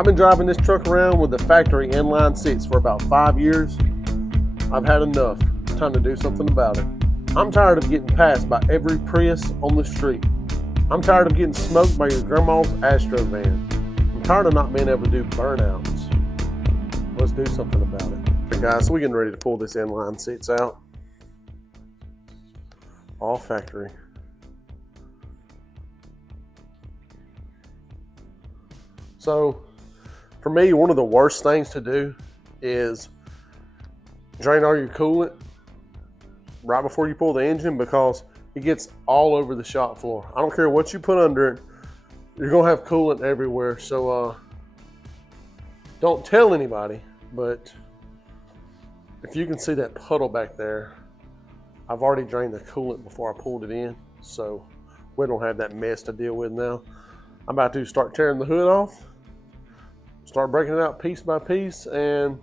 I've been driving this truck around with the factory inline six for about 5 years. I've had enough. Time to do something about it. I'm tired of getting passed by every Prius on the street. I'm tired of getting smoked by your grandma's Astro van. I'm tired of not being able to do burnouts. Let's do something about it. Okay guys, so we're getting ready to pull this inline six out. All factory. So, for me, one of the worst things to do is drain all your coolant right before you pull the engine, because it gets all over the shop floor. I don't care what you put under it, you're gonna have coolant everywhere. So don't tell anybody, but if you can see that puddle back there, I've already drained the coolant before I pulled it in, so we don't have that mess to deal with now. I'm about to start tearing the hood off, start breaking it out piece by piece, and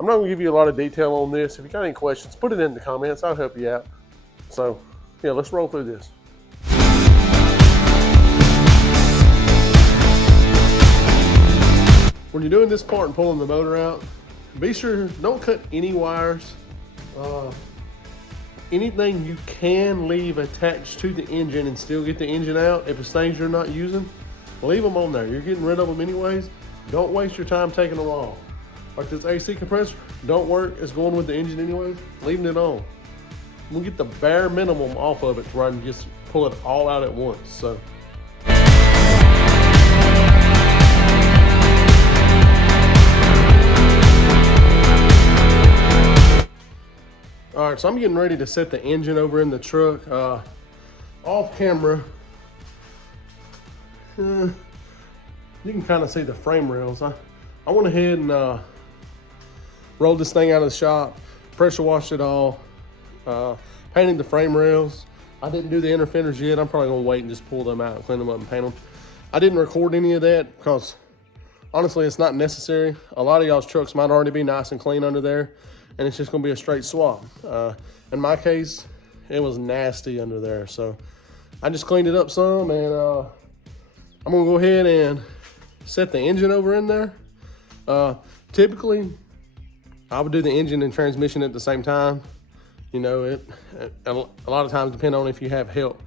I'm not gonna give you a lot of detail on this. If you got any questions, put it in the comments, I'll help you out. So yeah, let's roll through this. When you're doing this part and pulling the motor out, be sure, don't cut any wires. Anything you can leave attached to the engine and still get the engine out, if it's things you're not using, leave them on there. You're getting rid of them anyways. Don't waste your time taking them off. Like this AC compressor, don't work, it's going with the engine anyways, leaving it on. We'll get the bare minimum off of it to where I can just pull it all out at once. So. All right, so I'm getting ready to set the engine over in the truck. Off camera, you can kind of see the frame rails. I went ahead and rolled this thing out of the shop, pressure washed it all, painted the frame rails. I didn't do the inner fenders yet. I'm probably gonna wait and just pull them out and clean them up and paint them. I didn't record any of that because honestly, it's not necessary. A lot of y'all's trucks might already be nice and clean under there, and it's just gonna be a straight swap. In my case, it was nasty under there. So I just cleaned it up some, and I'm gonna go ahead and set the engine over in there. Typically, I would do the engine and transmission at the same time. You know, a lot of times, depending on if you have help.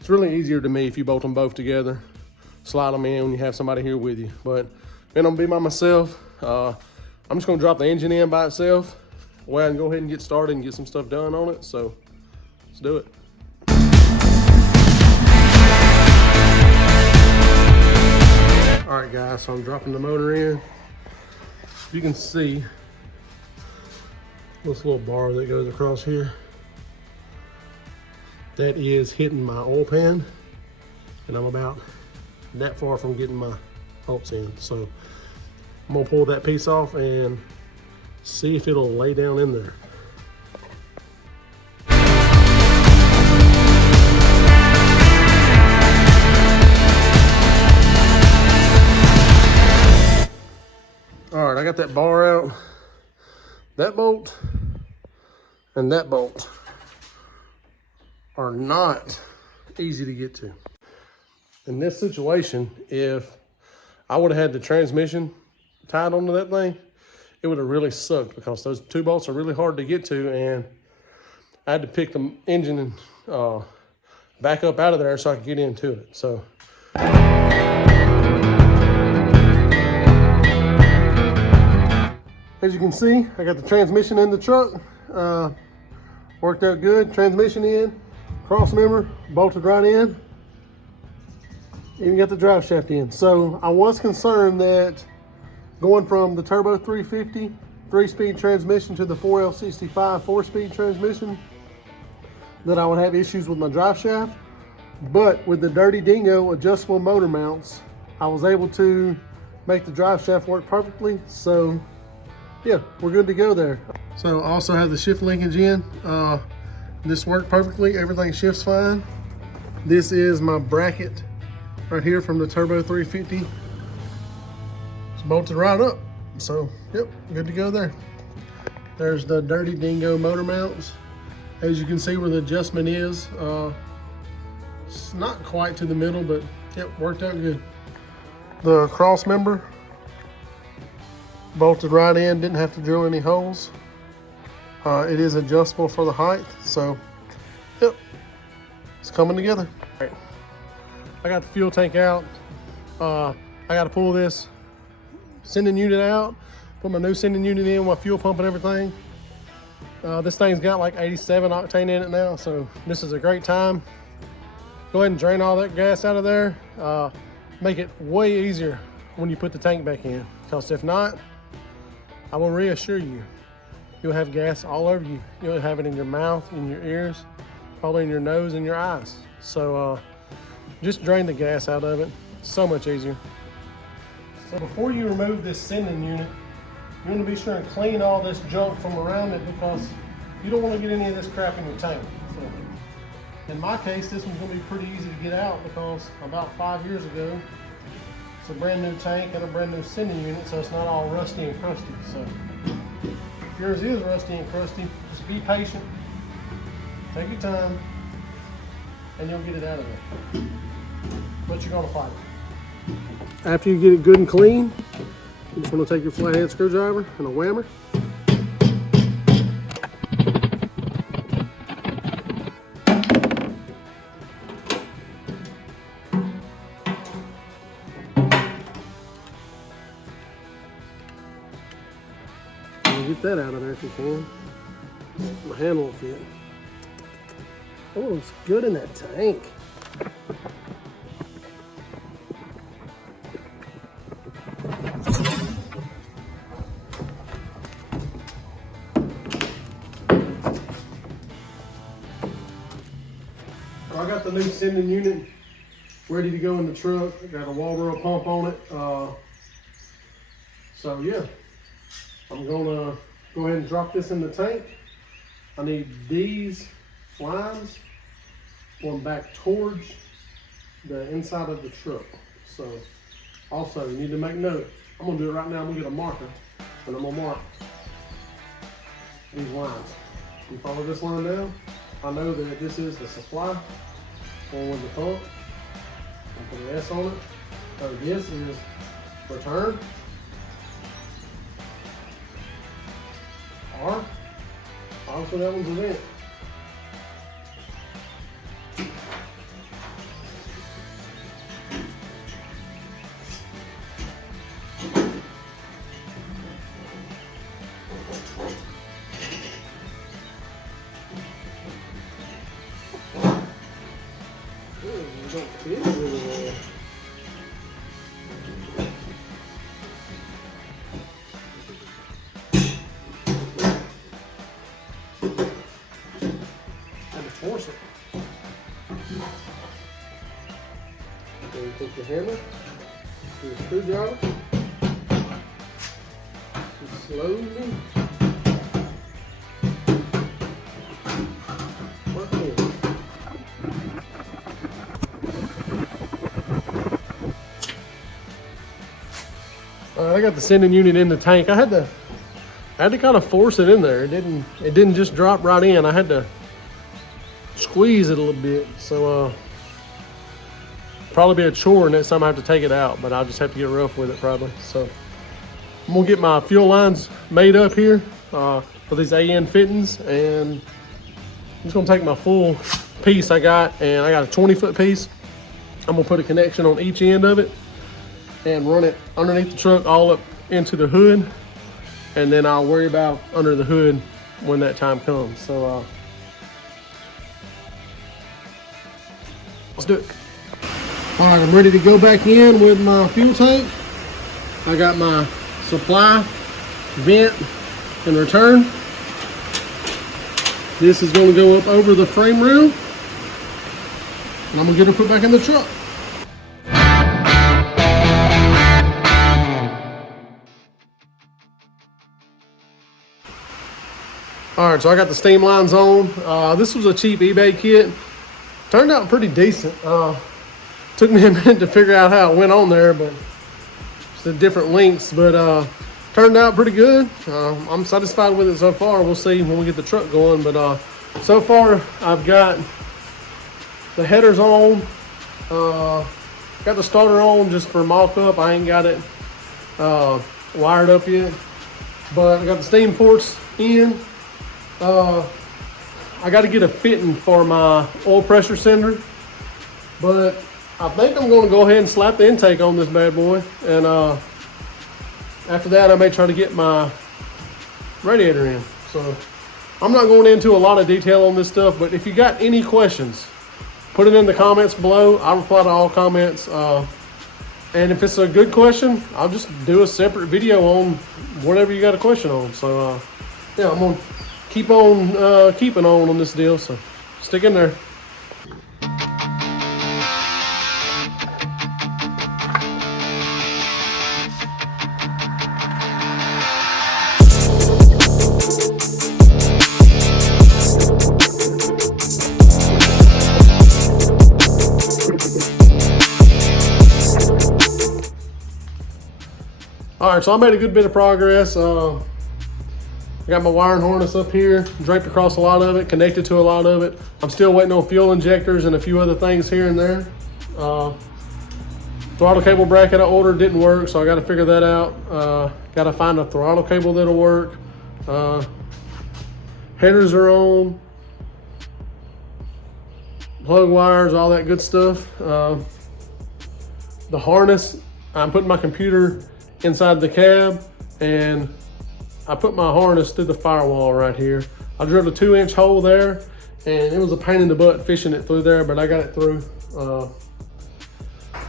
It's really easier to me if you bolt them both together, slide them in when you have somebody here with you. But being I'm gonna be by myself, I'm just gonna drop the engine in by itself. Well, I can go ahead and get started and get some stuff done on it. So let's do it. All right, guys, so I'm dropping the motor in. You can see this little bar that goes across here. That is hitting my oil pan, and I'm about that far from getting my bolts in. So I'm gonna pull that piece off and see if it'll lay down in there. All right, I got that bar out. That bolt and that bolt are not easy to get to. In this situation, if I would have had the transmission tied onto that thing, it would have really sucked, because those two bolts are really hard to get to, and I had to pick the engine and back up out of there so I could get into it. So. As you can see, I got the transmission in the truck. Worked out good. Transmission in, cross member bolted right in. Even got the drive shaft in. So I was concerned that going from the Turbo 350 3-speed transmission to the 4L65 4-speed transmission, that I would have issues with my drive shaft. But with the Dirty Dingo adjustable motor mounts, I was able to make the drive shaft work perfectly. So yeah, we're good to go there. So I also have the shift linkage in. This worked perfectly, everything shifts fine. This is my bracket right here from the Turbo 350. It's bolted right up. So, yep, good to go there. There's the Dirty Dingo motor mounts. As you can see where the adjustment is, it's not quite to the middle, but yep, worked out good. The cross member bolted right in, didn't have to drill any holes. It is adjustable for the height, so yep, it's coming together. All right. I got the fuel tank out. I got to pull this sending unit out, put my new sending unit in, my fuel pump and everything. This thing's got like 87 octane in it now, so this is a great time. Go ahead and drain all that gas out of there. Make it way easier when you put the tank back in, because if not, I will reassure you, you'll have gas all over you. You'll have it in your mouth, in your ears, probably in your nose and your eyes. So just drain the gas out of it. So much easier. So before you remove this sending unit, you want to be sure and clean all this junk from around it, because you don't want to get any of this crap in your tank. So in my case, this one's going to be pretty easy to get out, because about 5 years ago, it's a brand new tank and a brand new sending unit, so it's not all rusty and crusty. So if yours is rusty and crusty, just be patient, take your time, and you'll get it out of there. But you're going to fight it. After you get it good and clean, you just want to take your flathead screwdriver and a whammer. Get that out of there if you can. My hand won't fit. Oh, it's good in that tank. I got the new sending unit ready to go in the truck. I got a Walbro pump on it. So yeah, I'm gonna go ahead and drop this in the tank. I need these lines going back towards the inside of the truck. So also you need to make note. I'm gonna do it right now. I'm gonna get a marker and I'm gonna mark these lines. You follow this line down. I know that this is the supply going with the pump. I'll put an S on it. So this is return. R. Obviously that one's a vent. Don't fit really well. Had to force it. Then you take your hammer, your screwdriver, just slowly work in. I got the sending unit in the tank. I had to kind of force it in there. It didn't just drop right in. I had to squeeze it a little bit. So probably be a chore next time I have to take it out, but I'll just have to get rough with it probably. So I'm gonna get my fuel lines made up here for these AN fittings, and I'm just gonna take my full piece I got, and I got a 20-foot piece. I'm gonna put a connection on each end of it and run it underneath the truck all up into the hood, and then I'll worry about under the hood when that time comes. So let's do it. All right, I'm ready to go back in with my fuel tank. I got my supply, vent, and return. This is going to go up over the frame rail, and I'm gonna get her put back in the truck. All right, so I got the steam lines on. This was a cheap eBay kit. Turned out pretty decent. Took me a minute to figure out how it went on there, but it's the different lengths, but turned out pretty good. I'm satisfied with it so far. We'll see when we get the truck going, but so far I've got the headers on, got the starter on just for mock up. I ain't got it wired up yet. But I got the steam ports in. I got to get a fitting for my oil pressure sender, but I think I'm going to go ahead and slap the intake on this bad boy, and after that I may try to get my radiator in. So I'm not going into a lot of detail on this stuff, but if you got any questions, put it in the comments below. I'll reply to all comments, and if it's a good question, I'll just do a separate video on whatever you got a question on. So yeah, I'm going to keep on keeping on this deal, so stick in there. All right, so I made a good bit of progress. I got my wiring harness up here, draped across a lot of it, connected to a lot of it. I'm still waiting on fuel injectors and a few other things here and there. Throttle cable bracket I ordered didn't work, so I got to figure that out. Got to find a throttle cable that'll work. Headers are on. Plug wires, all that good stuff. The harness, I'm putting my computer inside the cab, and I put my harness through the firewall right here. I drilled a 2-inch hole there, and it was a pain in the butt fishing it through there, but I got it through.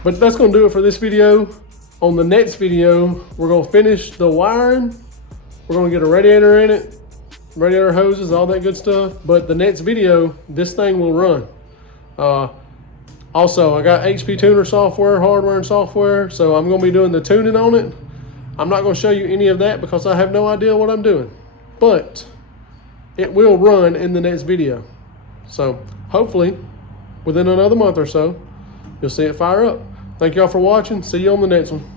But that's gonna do it for this video. On the next video, we're gonna finish the wiring. We're gonna get a radiator in it, radiator hoses, all that good stuff. But the next video, this thing will run. Also, I got HP tuner software, hardware and software, so I'm gonna be doing the tuning on it. I'm not going to show you any of that because I have no idea what I'm doing, but it will run in the next video. So hopefully within another month or so, you'll see it fire up. Thank y'all for watching. See you on the next one.